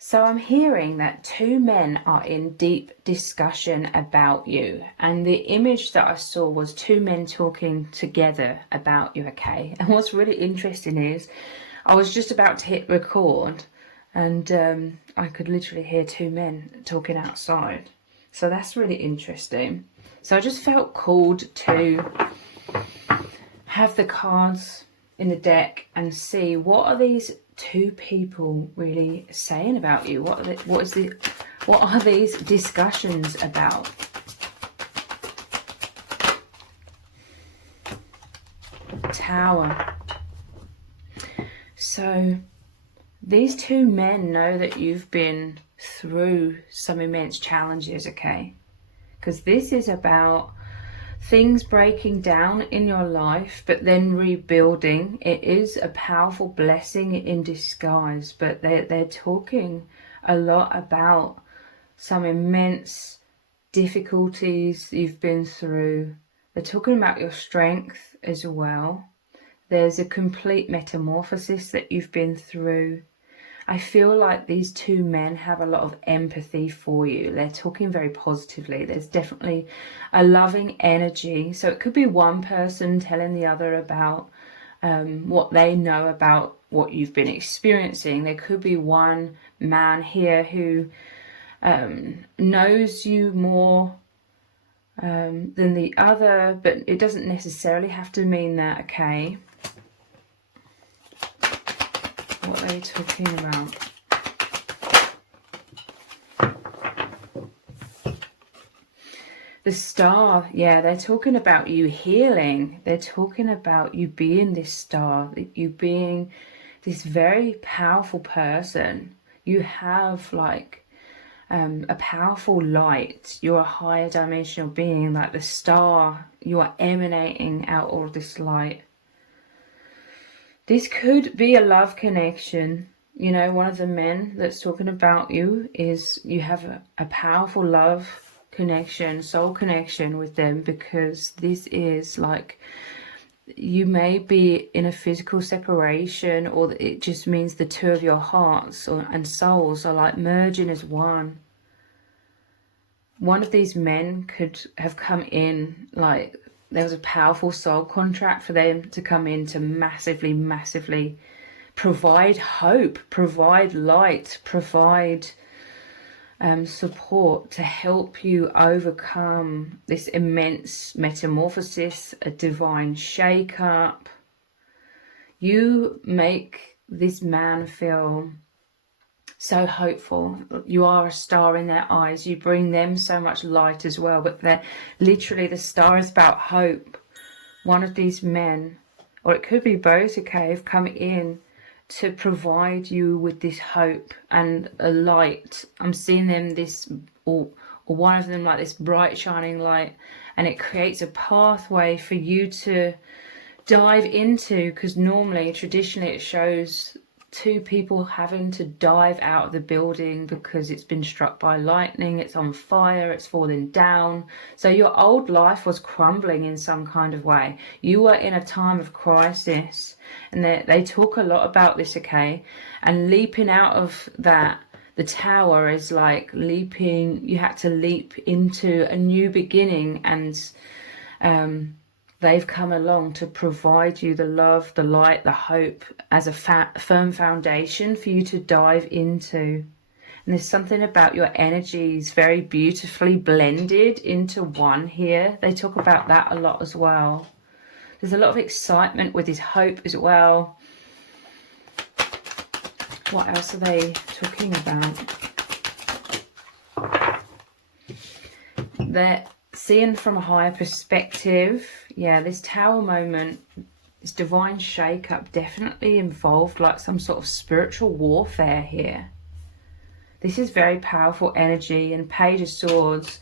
So I'm hearing that two men are in deep discussion about you. And the image that I saw was two men talking together about you, okay? And what's really interesting is I was just about to hit record and I could literally hear two men talking outside. So that's really interesting. So I just felt called to have the cards in the deck and see what are these two people really saying about you. What are these discussions about? Tower. So these two men know that you've been through some immense challenges, okay? Because this is about things breaking down in your life, but then rebuilding. It is a powerful blessing in disguise, but they're talking a lot about some immense difficulties you've been through. They're talking about your strength as well. There's a complete metamorphosis that you've been through. I feel like these two men have a lot of empathy for you. They're talking very positively. There's definitely a loving energy. So it could be one person telling the other about what they know about what you've been experiencing. There could be one man here who knows you more than the other, but it doesn't necessarily have to mean that, okay? What are they talking about? The star, yeah, they're talking about you healing. They're talking about you being this star, you being this very powerful person. You have like a powerful light. You're a higher dimensional being, like the star. You are emanating out all this light. This could be a love connection. You know, one of the men that's talking about you is you have a powerful love connection, soul connection with them, because this is like you may be in a physical separation, or it just means the two of your hearts and souls are like merging as one. One of these men could have come in like there was a powerful soul contract for them to come in to massively provide hope, provide light, provide support to help you overcome this immense metamorphosis, a divine shake-up. You make this man feel so hopeful. You are a star in their eyes. You bring them so much light as well. But they're literally, the star is about hope. One of these men, or it could be both, okay, have come in to provide you with this hope and a light. I'm seeing them or one of them like this bright shining light, and it creates a pathway for you to dive into, because normally, traditionally, it shows two people having to dive out of the building because it's been struck by lightning, it's on fire, it's falling down. So your old life was crumbling in some kind of way. You were in a time of crisis, and they talk a lot about this, okay? And leaping out of that, the tower is like leaping, you had to leap into a new beginning, and they've come along to provide you the love, the light, the hope as a firm foundation for you to dive into. And there's something about your energies very beautifully blended into one here. They talk about that a lot as well. There's a lot of excitement with this hope as well. What else are they talking about? They're seeing from a higher perspective. Yeah, this tower moment, this divine shake-up definitely involved like some sort of spiritual warfare here. This is very powerful energy. And Page of Swords,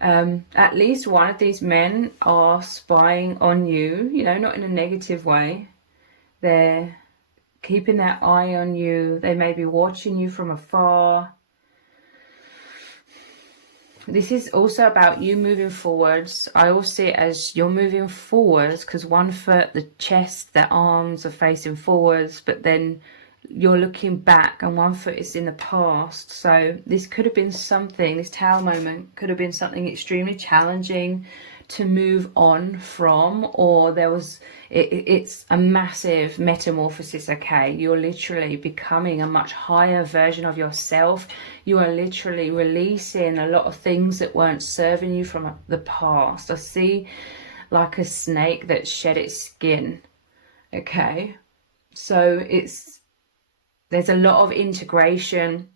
at least one of these men are spying on you, you know, not in a negative way. They're keeping their eye on you. They may be watching you from afar. This is also about you moving forwards. I also see it as you're moving forwards because one foot, the chest, the arms are facing forwards, but then you're looking back and one foot is in the past. So this could have been something, this Tower moment could have been something extremely challenging to move on from, or there was it's a massive metamorphosis. Okay, you're literally becoming a much higher version of yourself. You are literally releasing a lot of things that weren't serving you from the past. I see like a snake that shed its skin. Okay, so there's a lot of integration,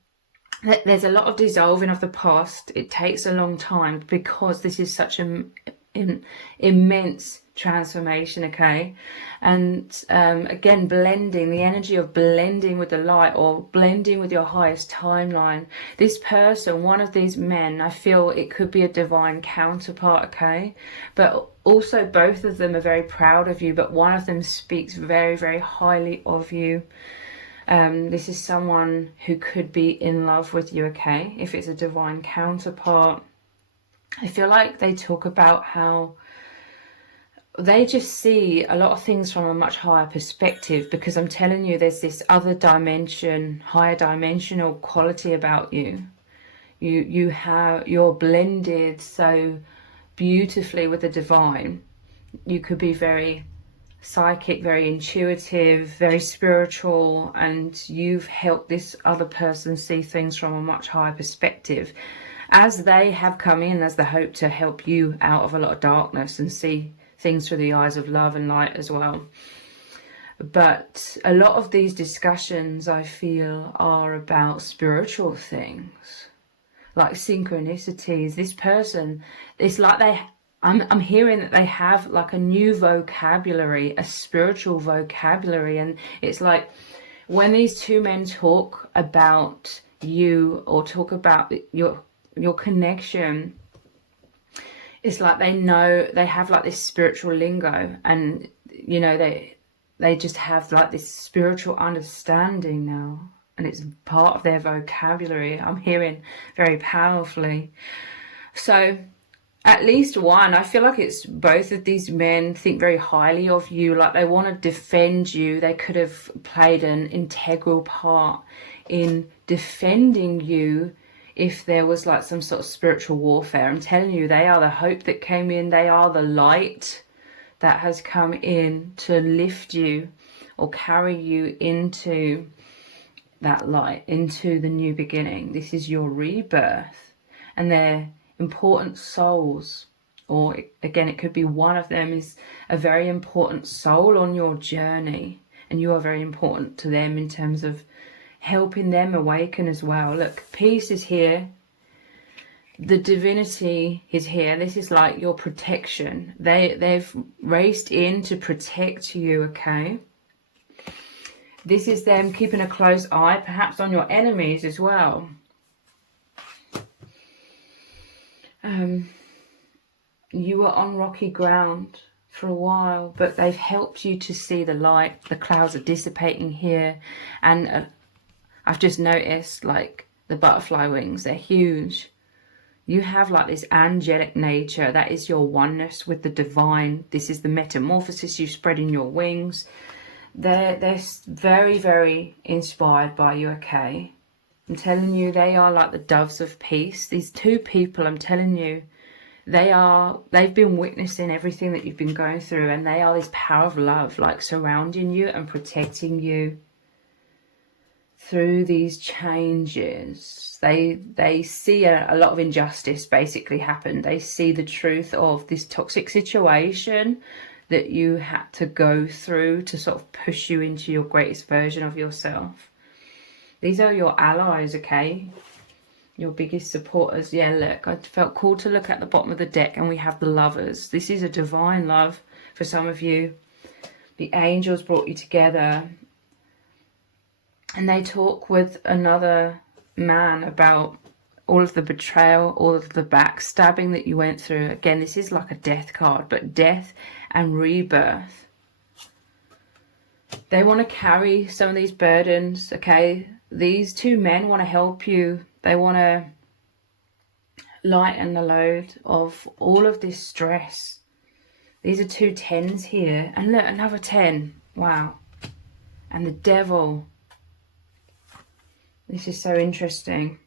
there's a lot of dissolving of the past. It takes a long time because this is such an immense transformation. Okay, and again, blending the energy of blending with the light, or blending with your highest timeline. This person, one of these men, I feel it could be a divine counterpart. Okay, but also both of them are very proud of you, but one of them speaks very, very highly of you. This is someone who could be in love with you. Okay, if it's a divine counterpart, I feel like they talk about how they just see a lot of things from a much higher perspective, because I'm telling you, there's this other dimension, higher dimensional quality about you. You're blended so beautifully with the divine. You could be very psychic, very intuitive, very spiritual, and you've helped this other person see things from a much higher perspective, as they have come in as the hope to help you out of a lot of darkness and see things through the eyes of love and light as well. But a lot of these discussions, I feel, are about spiritual things, like synchronicities. This person, it's like I'm hearing that they have like a new vocabulary, a spiritual vocabulary. And it's like when these two men talk about you, or talk about your connection, it's like they know, they have like this spiritual lingo, and you know, they just have like this spiritual understanding now, and it's part of their vocabulary. I'm hearing very powerfully. So at least one, I feel like it's both of these men think very highly of you, like they want to defend you. They could have played an integral part in defending you if there was like some sort of spiritual warfare. I'm telling you, they are the hope that came in. They are the light that has come in to lift you or carry you into that light, into the new beginning. This is your rebirth, and they're important souls. Or again, it could be one of them is a very important soul on your journey, and you are very important to them in terms of helping them awaken as well. Look, peace is here. The divinity is here. This is like your protection. They've raced in to protect you. Okay, this is them keeping a close eye, perhaps on your enemies as well. You were on rocky ground for a while, but they've helped you to see the light. The clouds are dissipating here, and I've just noticed like the butterfly wings, they're huge. You have like this angelic nature. That is your oneness with the divine. This is the metamorphosis you spread in your wings. They're very, very inspired by you. Okay, I'm telling you, they are like the doves of peace. These two people, I'm telling you, they've been witnessing everything that you've been going through, and they are this power of love, like surrounding you and protecting you through these changes. They see a lot of injustice basically happen. They see the truth of this toxic situation that you had to go through to sort of push you into your greatest version of yourself. These are your allies. Okay, your biggest supporters. Yeah, look, I felt called to look at the bottom of the deck, and we have the lovers. This is a divine love for some of you. The angels brought you together, and they talk with another man about all of the betrayal, all of the backstabbing that you went through. Again, this is like a death card, but death and rebirth. They want to carry some of these burdens. Okay, these two men want to help you. They want to lighten the load of all of this stress. These are two tens here, and look, another 10. Wow. And the devil. This is so interesting.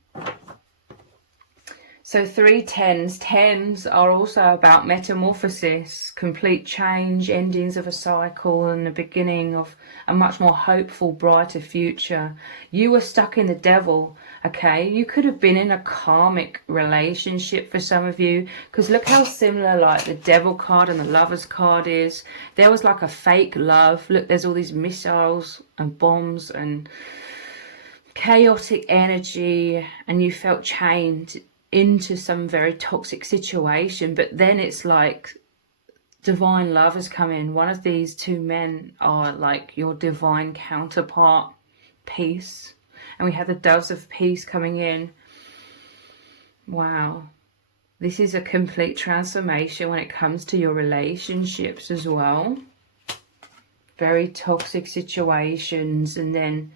So 3 10s. Tens are also about metamorphosis, complete change, endings of a cycle, and the beginning of a much more hopeful, brighter future. You were stuck in the devil, okay? You could have been in a karmic relationship for some of you, because look how similar like the devil card and the lover's card is. There was like a fake love. Look, there's all these missiles and bombs and chaotic energy, and you felt chained into some very toxic situation. But then it's like divine love has come in. One of these 2 men are like your divine counterpart, peace, and we have the doves of peace coming in. Wow, this is a complete transformation when it comes to your relationships as well. Very toxic situations, and then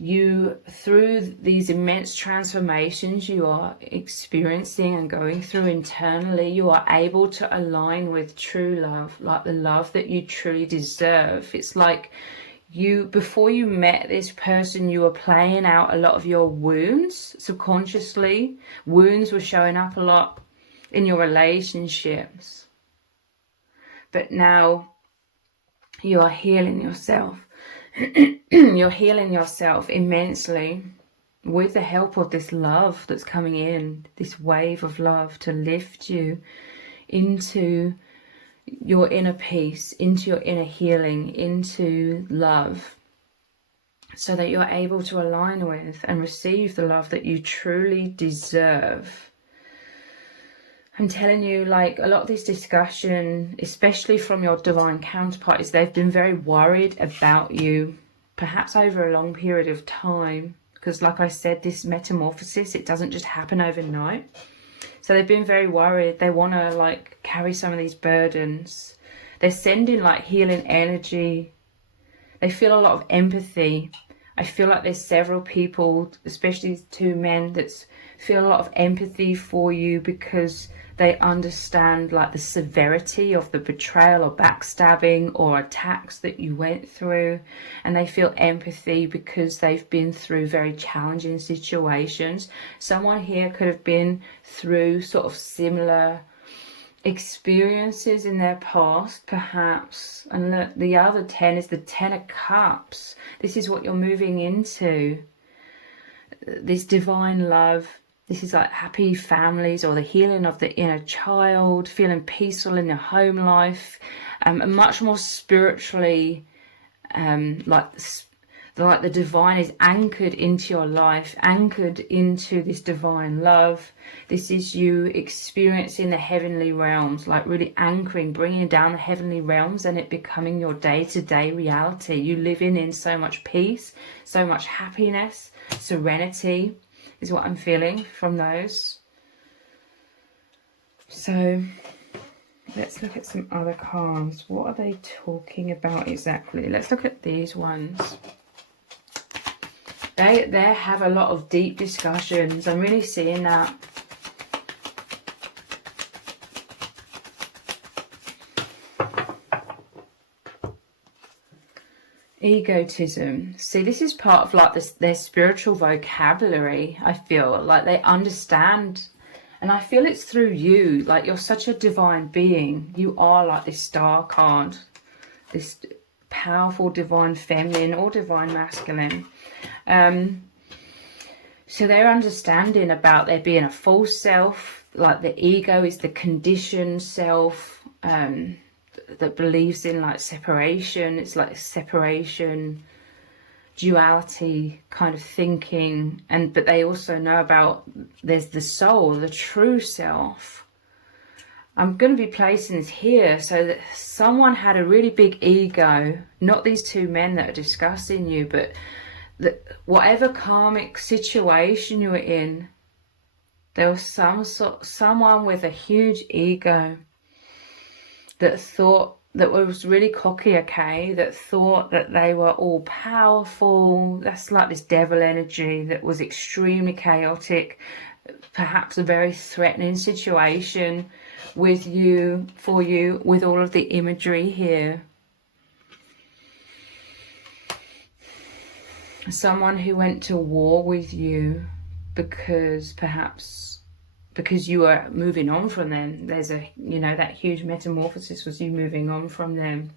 you, through these immense transformations you are experiencing and going through internally, you are able to align with true love, like the love that you truly deserve. It's like you, before you met this person, you were playing out a lot of your wounds subconsciously. Wounds were showing up a lot in your relationships, but now you are healing yourself. You're healing yourself immensely with the help of this love that's coming in, this wave of love to lift you into your inner peace, into your inner healing, into love, so that you're able to align with and receive the love that you truly deserve. I'm telling you, like, a lot of this discussion, especially from your divine counterpart, is they've been very worried about you, perhaps over a long period of time. Because like I said, this metamorphosis, it doesn't just happen overnight. So they've been very worried. They want to like carry some of these burdens. They're sending like healing energy. They feel a lot of empathy. I feel like there's several people, especially these 2 men, that feel a lot of empathy for you, because they understand like the severity of the betrayal or backstabbing or attacks that you went through, and they feel empathy because they've been through very challenging situations. Someone here could have been through sort of similar experiences in their past, perhaps. And the other 10 is the 10 of Cups. This is what you're moving into, this divine love. This is like happy families, or the healing of the inner child, feeling peaceful in your home life, and much more spiritually, like the divine is anchored into your life, anchored into this divine love. This is you experiencing the heavenly realms, like really anchoring, bringing down the heavenly realms, and it becoming your day-to-day reality. You living in so much peace, so much happiness, serenity is what I'm feeling from those. So let's look at some other cards. What are they talking about exactly? Let's look at these ones. They have a lot of deep discussions. I'm really seeing that. Egotism. See, this is part of like their spiritual vocabulary. I feel like they understand, and I feel it's through you. Like, you're such a divine being. You are like this star card, this powerful divine feminine or divine masculine. So they're understanding about there being a false self, like the ego is the conditioned self, that believes in like separation. It's like separation, duality kind of thinking. But they also know about there's the soul, the true self. I'm going to be placing this here so that someone had a really big ego, not these 2 men that are discussing you, but whatever karmic situation you were in, there was someone with a huge ego that thought, that was really cocky, okay, that thought that they were all powerful. That's like this devil energy that was extremely chaotic, perhaps a very threatening situation with you, for you, with all of the imagery here. someone who went to war with you because you are moving on from them. There's a, that huge metamorphosis was you moving on from them.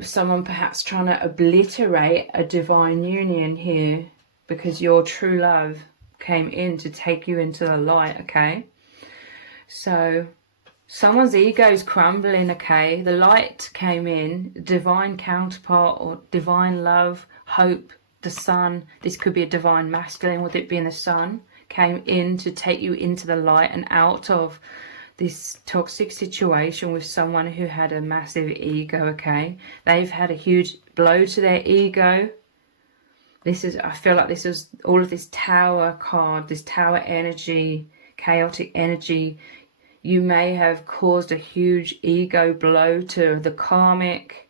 Someone perhaps trying to obliterate a divine union here because your true love came in to take you into the light, okay? So someone's ego is crumbling, okay? The light came in, divine counterpart or divine love, hope, the sun. This could be a divine masculine, with it being the sun, came in to take you into the light and out of this toxic situation with someone who had a massive ego, okay? They've had a huge blow to their ego. I feel like this is all of this tower card, this tower energy, chaotic energy. You may have caused a huge ego blow to the karmic,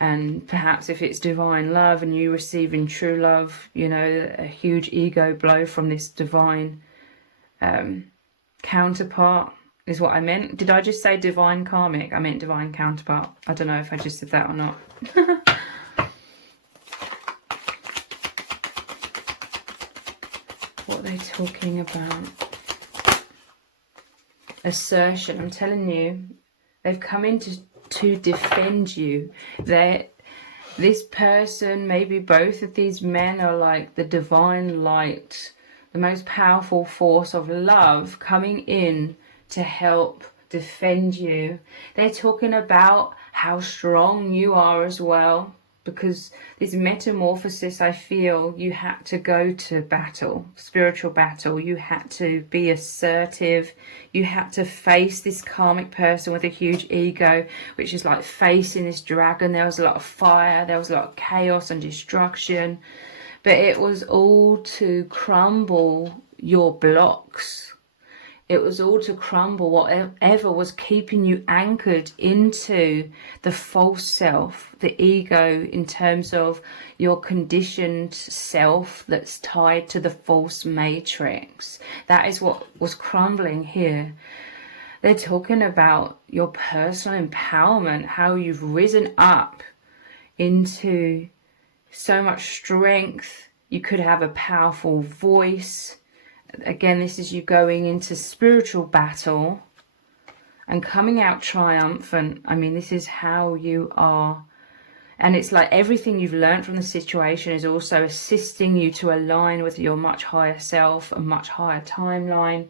and perhaps if it's divine love and you receiving true love, a huge ego blow from this divine counterpart is what I meant. Did I just say divine karmic? I meant divine counterpart. I don't know if I just said that or not. What are they talking about? Assertion. I'm telling you, they've come in to defend you. This person, maybe both of these men, are like the divine light, the most powerful force of love coming in to help defend you. They're talking about how strong you are as well, because this metamorphosis, I feel you had to go to battle, spiritual battle. You had to be assertive. You had to face this karmic person with a huge ego, which is like facing this dragon. There was a lot of fire. There was a lot of chaos and destruction. But it was all to crumble your blocks. It was all to crumble whatever was keeping you anchored into the false self, the ego, in terms of your conditioned self that's tied to the false matrix. That is what was crumbling here. They're talking about your personal empowerment, how you've risen up into so much strength. You could have a powerful voice. Again, this is you going into spiritual battle and coming out triumphant. I mean, this is how you are. And it's like everything you've learned from the situation is also assisting you to align with your much higher self, a much higher timeline,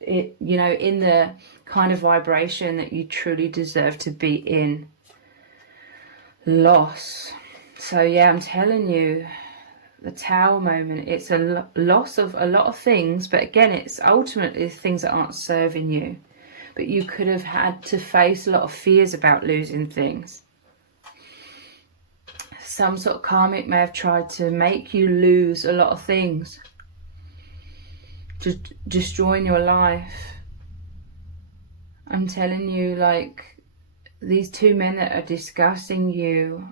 in the kind of vibration that you truly deserve to be in. Loss. So yeah, I'm telling you, the tower moment, it's a loss of a lot of things, but again, it's ultimately things that aren't serving you. But you could have had to face a lot of fears about losing things. Some sort of karmic may have tried to make you lose a lot of things, just destroying your life. I'm telling you, like, these two men that are discussing you,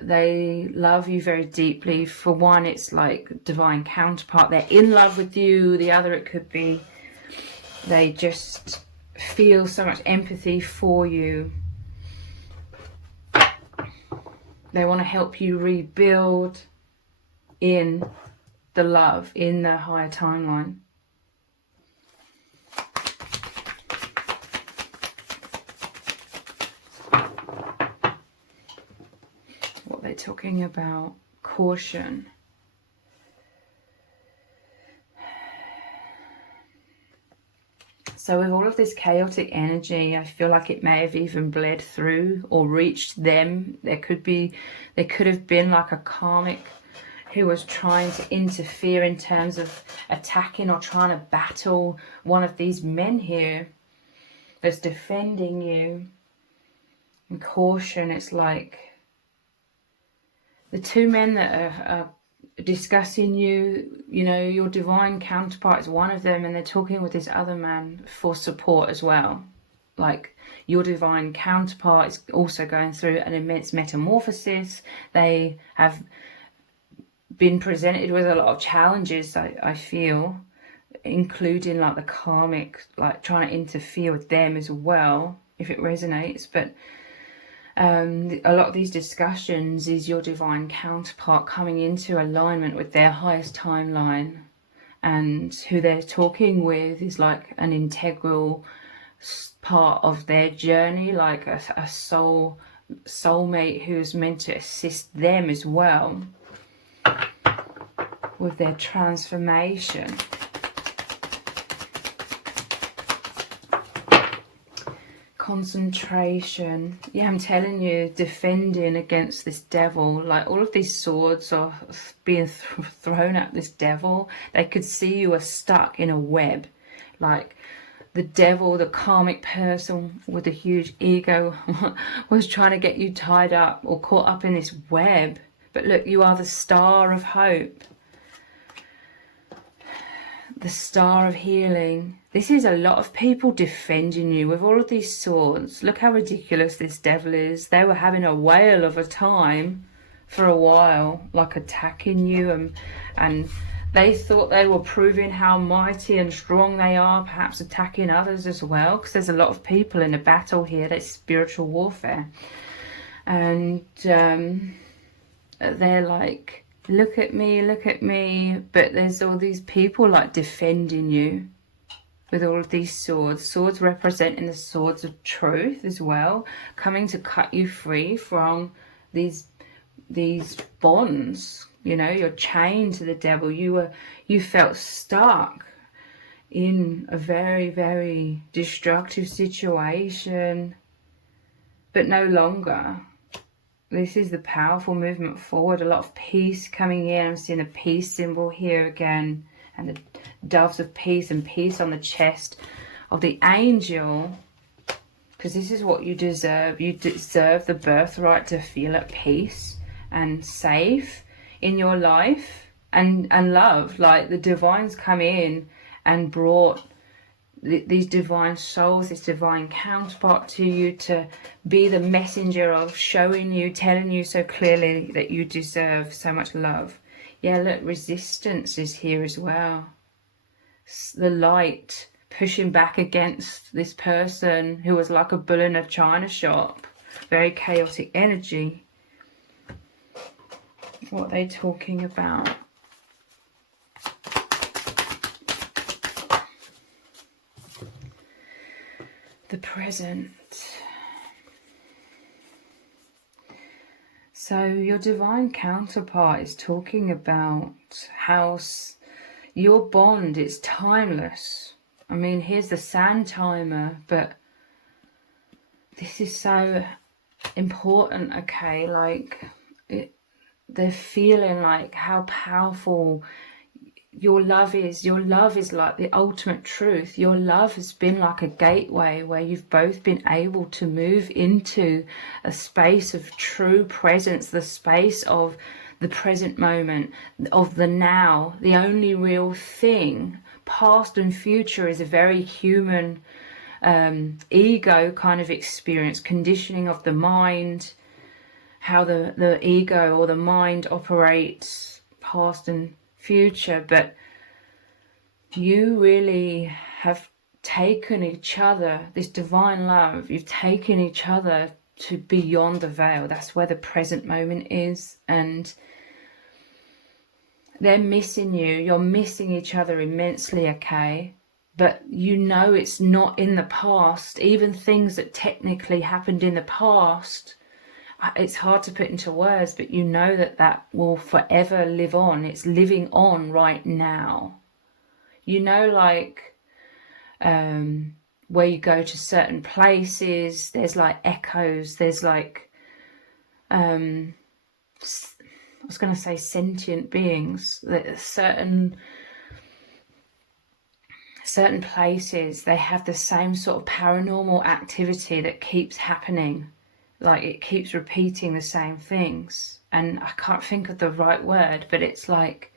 they love you very deeply. For one, it's like divine counterpart. They're in love with you. The other, it could be they just feel so much empathy for you. They want to help you rebuild in the love, in the higher timeline. They're talking about caution. So with all of this chaotic energy, I feel like it may have even bled through or reached them. There could have been like a karmic who was trying to interfere in terms of attacking or trying to battle one of these men here that's defending you. And caution, it's like the two men that are discussing you, your divine counterpart is one of them, and they're talking with this other man for support as well. Like, your divine counterpart is also going through an immense metamorphosis. They have been presented with a lot of challenges, I feel, including like the karmic, like trying to interfere with them as well, if it resonates. But A lot of these discussions is your divine counterpart coming into alignment with their highest timeline, and who they're talking with is like an integral part of their journey, like a soulmate who's meant to assist them as well with their transformation. Concentration. Yeah, I'm telling you, defending against this devil. Like, all of these swords are being thrown at this devil. They could see you are stuck in a web. Like, the devil, the karmic person with a huge ego was trying to get you tied up or caught up in this web. But look, you are the star of hope. The star of healing. This is a lot of people defending you with all of these swords. Look how ridiculous this devil is. They were having a whale of a time for a while, like attacking you, and they thought they were proving how mighty and strong they are, perhaps attacking others as well, because there's a lot of people in a battle here. That's spiritual warfare. And they're like, look at me, but there's all these people like defending you with all of these swords representing the swords of truth as well, coming to cut you free from these bonds. You know, you're chained to the devil. You felt stuck in a very, very destructive situation, but no longer. This is the powerful movement forward. A lot of peace coming in. I'm seeing a peace symbol here again, and the doves of peace, and peace on the chest of the angel, because this is what you deserve. You deserve the birthright to feel at peace and safe in your life and love. Like, the divines come in and brought these divine souls, this divine counterpart to you, to be the messenger of showing you, telling you so clearly that you deserve so much love. Yeah, look, resistance is here as well. The light pushing back against this person who was like a bull in a china shop. Very chaotic energy. What are they talking about? The present. So your divine counterpart is talking about how your bond is timeless. I mean, here's the sand timer, but this is so important, okay? Like, they're feeling like how powerful your love is. Your love is like the ultimate truth. Your love has been like a gateway where you've both been able to move into a space of true presence, the space of the present moment, of the now, the only real thing. Past and future is a very human ego kind of experience, conditioning of the mind, how the ego or the mind operates, past and future. But you really have taken each other, this divine love, you've taken each other to beyond the veil. That's where the present moment is, and they're missing you. You're missing each other immensely, okay? But you know it's not in the past. Even things that technically happened in the past, it's hard to put into words, but you know that will forever live on. It's living on right now. You know, like where you go to certain places, there's like echoes, there's like I was going to say sentient beings. Certain places, they have the same sort of paranormal activity that keeps happening. Like, it keeps repeating the same things. And I can't think of the right word, but it's like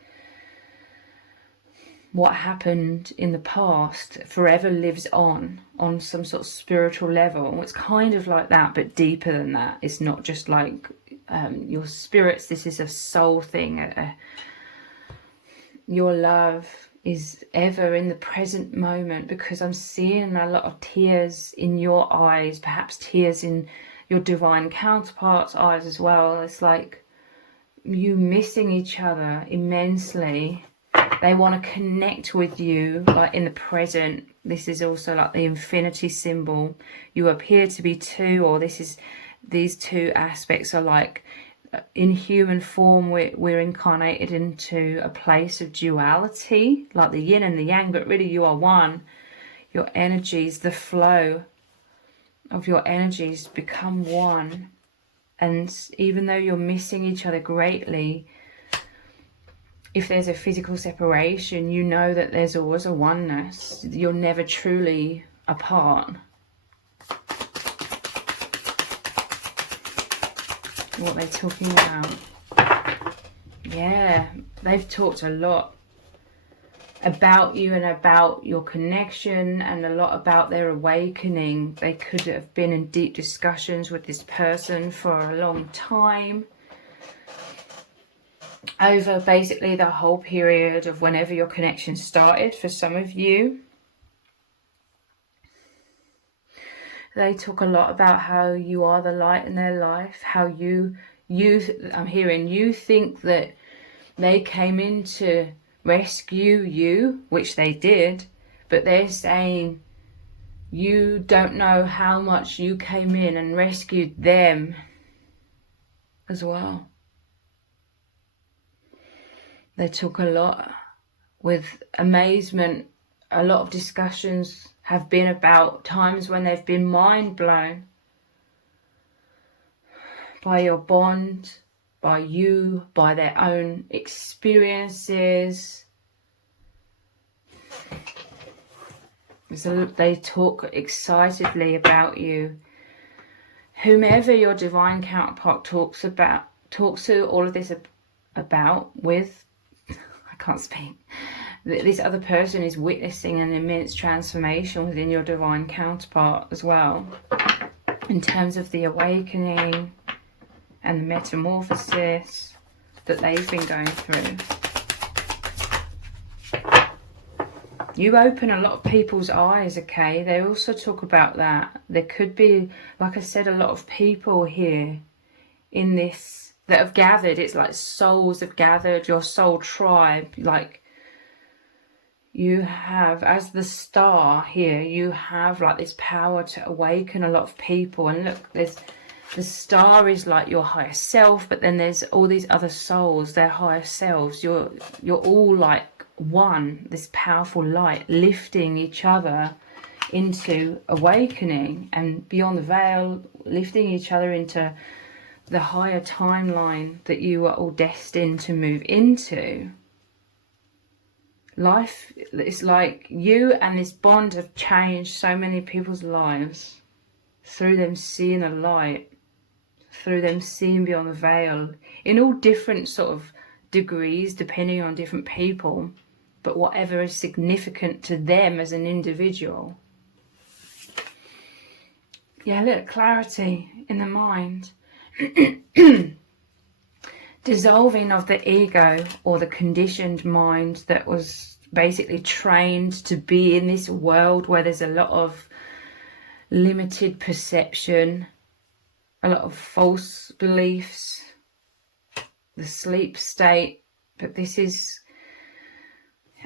what happened in the past forever lives on some sort of spiritual level. It's kind of like that, but deeper than that. It's not just like your spirits. This is a soul thing. Your love is ever in the present moment, because I'm seeing a lot of tears in your eyes, perhaps tears in your divine counterpart's eyes as well. It's like you missing each other immensely. They want to connect with you, like in the present. This is also like the infinity symbol. You appear to be two, or these two aspects are like in human form. We're incarnated into a place of duality, like the yin and the yang, but really you are one. Your energies, the flow of your energies become one. And even though you're missing each other greatly, if there's a physical separation, you know that there's always a oneness. You're never truly apart. What they're talking about. Yeah, they've talked a lot about you and about your connection, and a lot about their awakening. They could have been in deep discussions with this person for a long time, over basically the whole period of whenever your connection started. For some of you, they talk a lot about how you are the light in their life, how I'm hearing you think that they came in to rescue you, which they did, but they're saying you don't know how much you came in and rescued them as well. They talk a lot with amazement. A lot of discussions have been about times when they've been mind blown by your bond, by you, by their own experiences. So they talk excitedly about you. Whomever your divine counterpart talks to all of this about with, I can't speak. This other person is witnessing an immense transformation within your divine counterpart as well, in terms of the awakening and the metamorphosis that they've been going through. You open a lot of people's eyes, okay? They also talk about that. There could be, like I said, a lot of people here in this that have gathered. It's like souls have gathered, your soul tribe. Like you have, as the star here, you have like this power to awaken a lot of people. And look, the star is like your higher self, but then there's all these other souls, their higher selves. You're all like one, this powerful light lifting each other into awakening, and beyond the veil, lifting each other into the higher timeline that you are all destined to move into. Life is like you and this bond have changed so many people's lives through them seeing a light, through them seeing beyond the veil, in all different sort of degrees depending on different people, but whatever is significant to them as an individual. Yeah, look, clarity in the mind. Dissolving of the ego, or the conditioned mind that was basically trained to be in this world where there's a lot of limited perception, a lot of false beliefs, the sleep state. But this is,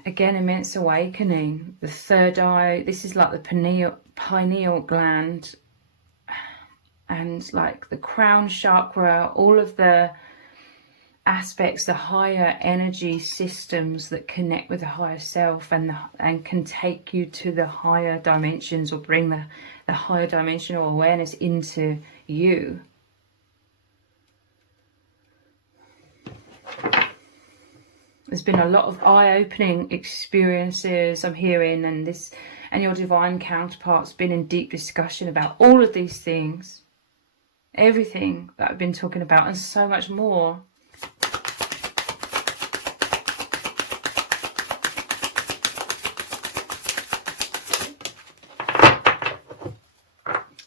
again, immense awakening. The third eye, this is like the pineal gland, and like the crown chakra, all of the aspects, the higher energy systems that connect with the higher self and can take you to the higher dimensions, or bring the higher dimensional awareness into you. There's been a lot of eye-opening experiences I'm hearing, and your divine counterpart's been in deep discussion about all of these things, everything that I've been talking about, and so much more.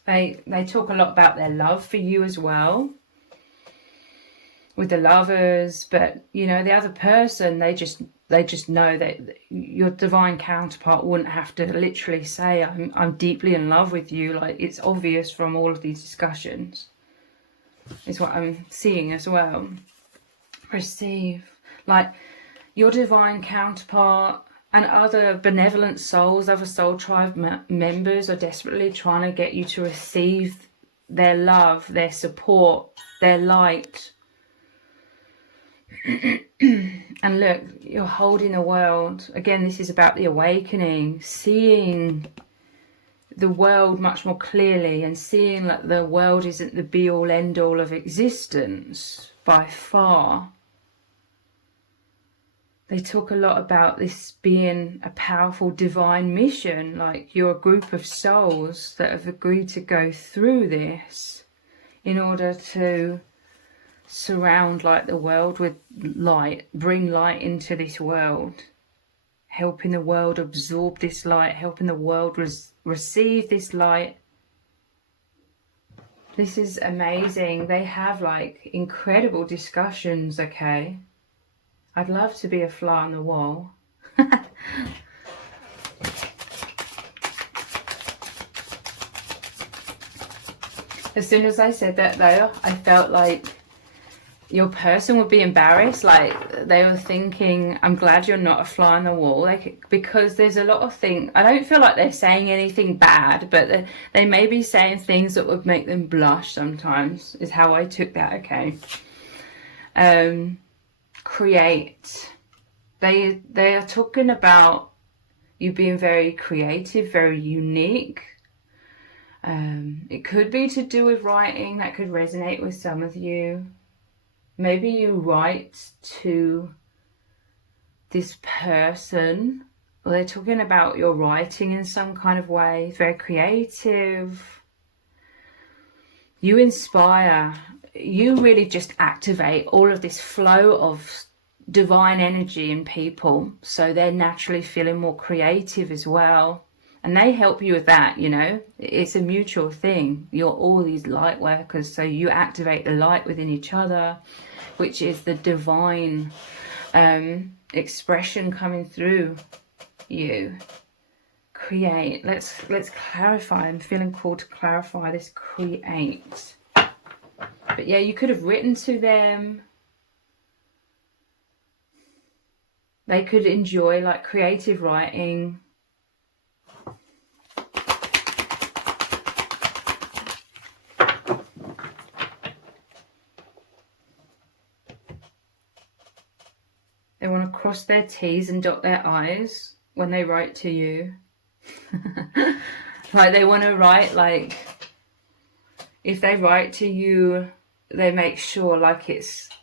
They talk a lot about their love for you as well, with the lovers, but you know, the other person, they just know that your divine counterpart wouldn't have to literally say, I'm deeply in love with you. Like, it's obvious from all of these discussions, is what I'm seeing as well. Receive. Like, your divine counterpart and other benevolent souls, other soul tribe members are desperately trying to get you to receive their love, their support, their light. And look, you're holding the world. Again, this is about the awakening, seeing the world much more clearly and seeing that the world isn't the be-all end-all of existence by far. They talk a lot about this being a powerful divine mission, like you're a group of souls that have agreed to go through this in order to surround like the world with light, bring light into this world, helping the world absorb this light, helping the world receive this light. This is amazing. They have like incredible discussions. Okay, I'd love to be a fly on the wall. As soon as I said that though, I felt like your person would be embarrassed. Like, they were thinking, I'm glad you're not a fly on the wall. Like, because there's a lot of things, I don't feel like they're saying anything bad, but they may be saying things that would make them blush sometimes, is how I took that. Okay. Create. They are talking about you being very creative, very unique. It could be to do with writing. That could resonate with some of you. Maybe you write to this person, or they're talking about your writing in some kind of way, very creative. You inspire, you really just activate all of this flow of divine energy in people, so they're naturally feeling more creative as well. And they help you with that, you know. It's a mutual thing. You're all these light workers, so you activate the light within each other, which is the divine expression coming through you. Create. Let's clarify. I'm feeling called to clarify this create. But yeah, you could have written to them. They could enjoy like creative writing. They want to cross their T's and dot their I's when they write to you. Like, they want to write, like, if they write to you, they make sure like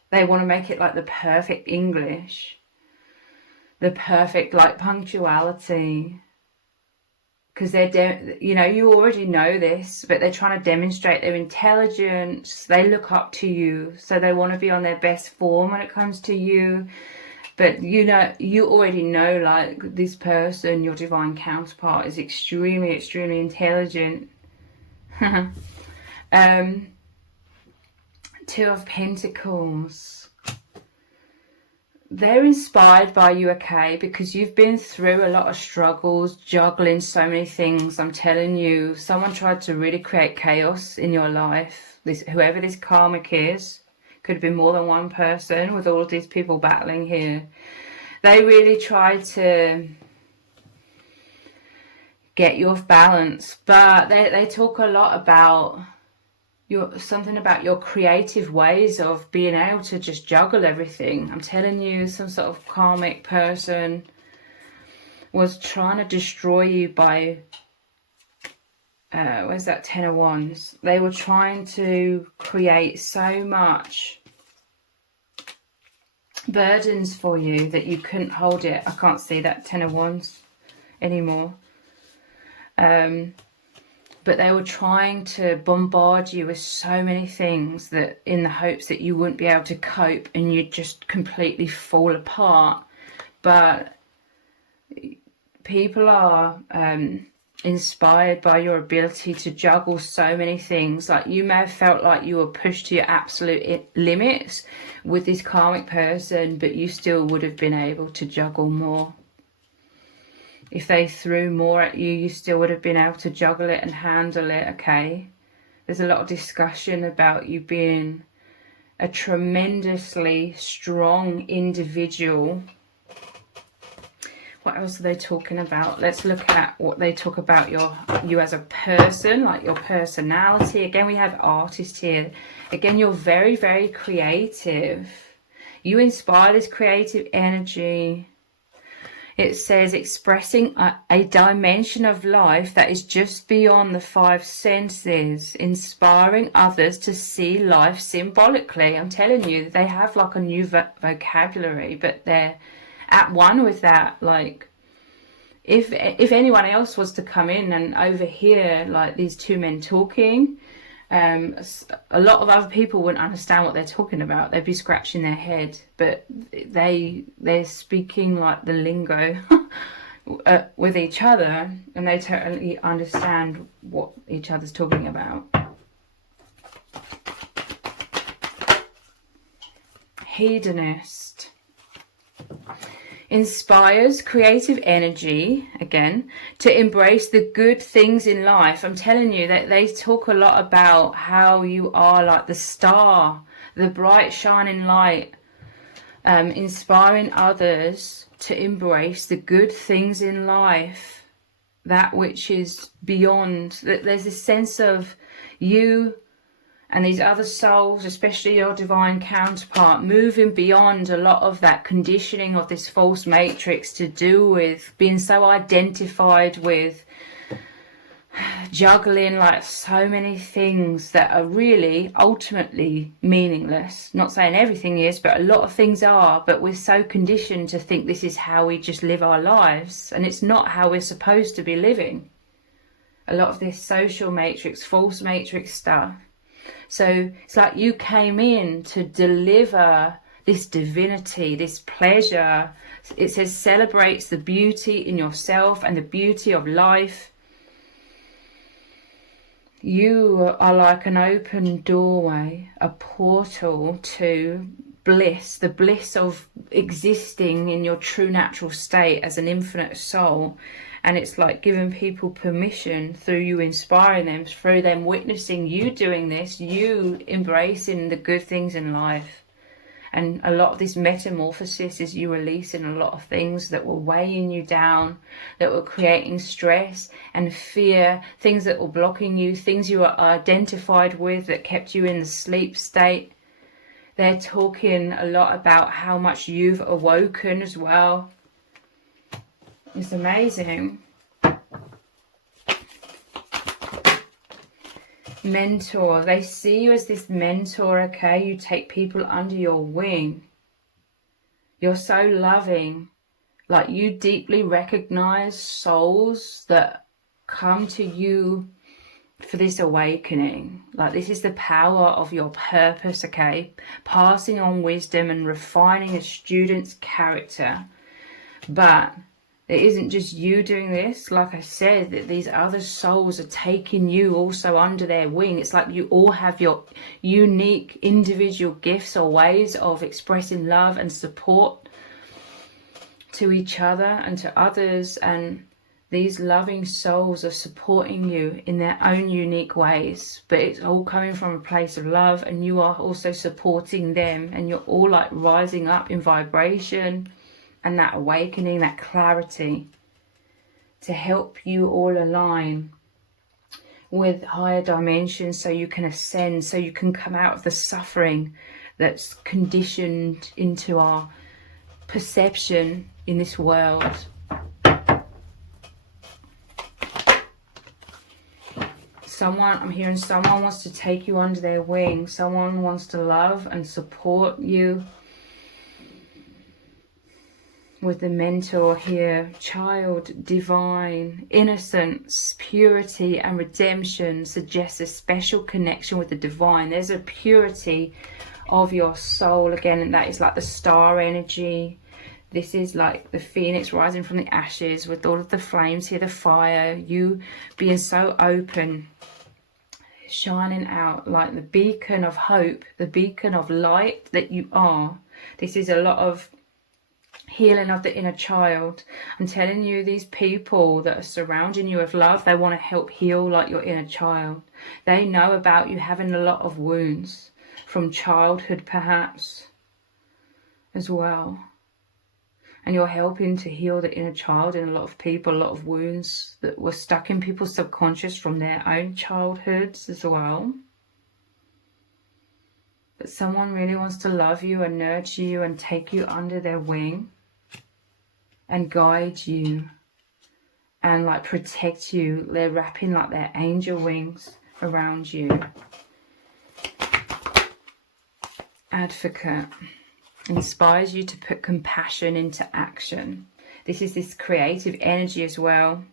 they want to make it like the perfect English, the perfect like punctuality. Because you know, you already know this, but they're trying to demonstrate their intelligence. They look up to you, so they want to be on their best form when it comes to you. But you know, you already know, like, this person, your divine counterpart, is extremely, extremely intelligent. Two of Pentacles. They're inspired by you, okay, because you've been through a lot of struggles, juggling so many things. I'm telling you, someone tried to really create chaos in your life. Whoever this karmic is, could have been more than one person with all of these people battling here. They really tried to get you off balance, but they talk a lot about something about your creative ways of being able to just juggle everything. I'm telling you, some sort of karmic person was trying to destroy you by where's that Ten of Wands? They were trying to create so much burdens for you that you couldn't hold it. I can't see that Ten of Wands anymore. But they were trying to bombard you with so many things that in the hopes that you wouldn't be able to cope and you'd just completely fall apart. But people are inspired by your ability to juggle so many things. Like, you may have felt like you were pushed to your absolute limits with this karmic person, but you still would have been able to juggle more. If they threw more at you, you still would have been able to juggle it and handle it, okay? There's a lot of discussion about you being a tremendously strong individual. What else are they talking about? Let's look at what they talk about you as a person, like your personality. Again, we have artist here. Again, you're very, very creative. You inspire this creative energy. It says expressing a dimension of life that is just beyond the five senses, inspiring others to see life symbolically. I'm telling you, they have like a new vocabulary, but they're at one with that. Like, if anyone else was to come in and overhear like these two men talking, a lot of other people wouldn't understand what they're talking about. They'd be scratching their head, but they're speaking like the lingo with each other, and they totally understand what each other's talking about. Hedonist. Inspires creative energy, again, to embrace the good things in life. I'm telling you that they talk a lot about how you are like the star, the bright shining light, inspiring others to embrace the good things in life, that which is beyond. There's this sense of you and these other souls, especially your divine counterpart, moving beyond a lot of that conditioning of this false matrix to do with being so identified with juggling like so many things that are really ultimately meaningless. Not saying everything is, but a lot of things are, but we're so conditioned to think this is how we just live our lives, and it's not how we're supposed to be living. A lot of this social matrix, false matrix stuff. So it's like you came in to deliver this divinity, this pleasure. It says celebrates the beauty in yourself and the beauty of life. You are like an open doorway, a portal to bliss, the bliss of existing in your true natural state as an infinite soul. And it's like giving people permission through you inspiring them, through them witnessing you doing this, you embracing the good things in life. And a lot of this metamorphosis is you releasing a lot of things that were weighing you down, that were creating stress and fear, things that were blocking you, things you were identified with that kept you in the sleep state. They're talking a lot about how much you've awoken as well. It's amazing. Mentor. They see you as this mentor, okay? You take people under your wing. You're so loving. Like, you deeply recognize souls that come to you for this awakening. Like, this is the power of your purpose, okay? Passing on wisdom and refining a student's character. But it isn't just you doing this. Like I said, that these other souls are taking you also under their wing. It's like you all have your unique individual gifts or ways of expressing love and support to each other and to others. And these loving souls are supporting you in their own unique ways. But it's all coming from a place of love, and you are also supporting them. And you're all like rising up in vibration and that awakening, that clarity, to help you all align with higher dimensions, so you can ascend, so you can come out of the suffering that's conditioned into our perception in this world. I'm hearing someone wants to take you under their wing. Someone wants to love and support you. With the mentor here, child, divine, innocence, purity and redemption suggests a special connection with the divine. There's a purity of your soul again, and that is like the star energy, This is like the phoenix rising from the ashes with all of the flames here, the fire, you being so open, shining out like the beacon of hope, the beacon of light that you are. This is a lot of healing of the inner child. I'm telling you, these people that are surrounding you with love, they want to help heal like your inner child. They know about you having a lot of wounds from childhood perhaps as well. And you're helping to heal the inner child in a lot of people, a lot of wounds that were stuck in people's subconscious from their own childhoods as well. But someone really wants to love you and nurture you and take you under their wing and guide you and like protect you. They're wrapping like their angel wings around you. Advocate inspires you to put compassion into action. This is this creative energy as well.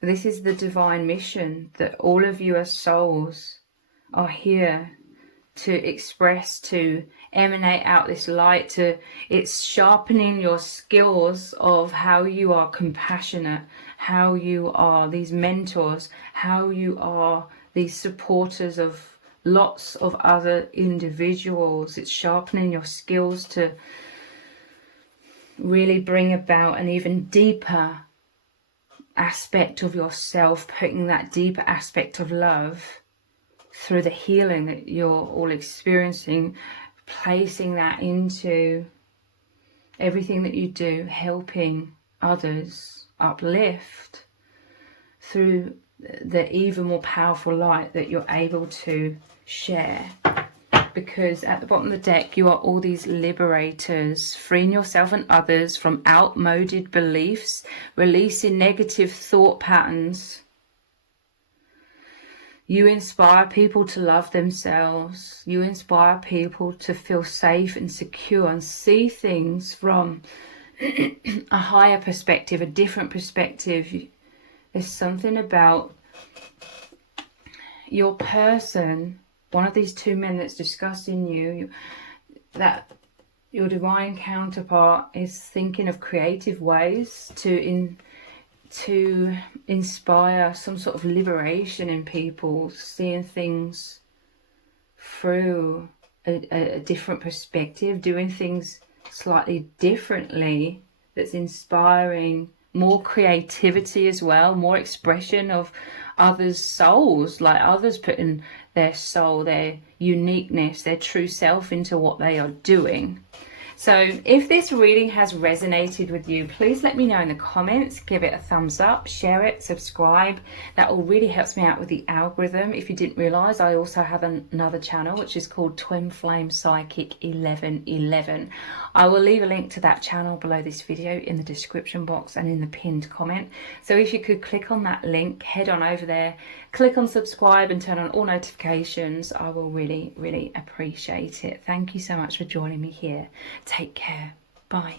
This is the divine mission that all of you as souls are here to express, to emanate out this light. It's sharpening your skills of how you are compassionate, how you are these mentors, how you are these supporters of lots of other individuals. It's sharpening your skills to really bring about an even deeper aspect of yourself, putting that deeper aspect of love through the healing that you're all experiencing, placing that into everything that you do, helping others uplift through the even more powerful light that you're able to share. Because at the bottom of the deck, you are all these liberators, freeing yourself and others from outmoded beliefs, releasing negative thought patterns. You inspire people to love themselves. You inspire people to feel safe and secure and see things from a higher perspective, a different perspective. There's something about your person, one of these two men that's discussing you, that your divine counterpart is thinking of creative ways to inspire some sort of liberation in people, seeing things through a different perspective, doing things slightly differently, that's inspiring more creativity as well, more expression of others' souls, like others putting their soul, their uniqueness, their true self into what they are doing. So if this reading has resonated with you, please let me know in the comments. Give it a thumbs up, share it, subscribe. That all really helps me out with the algorithm. If you didn't realize, I also have another channel which is called Twin Flame Psychic 1111. I will leave a link to that channel below this video in the description box and in the pinned comment. So if you could click on that link, head on over there, click on subscribe and turn on all notifications. I will really, really appreciate it. Thank you so much for joining me here. Take care. Bye.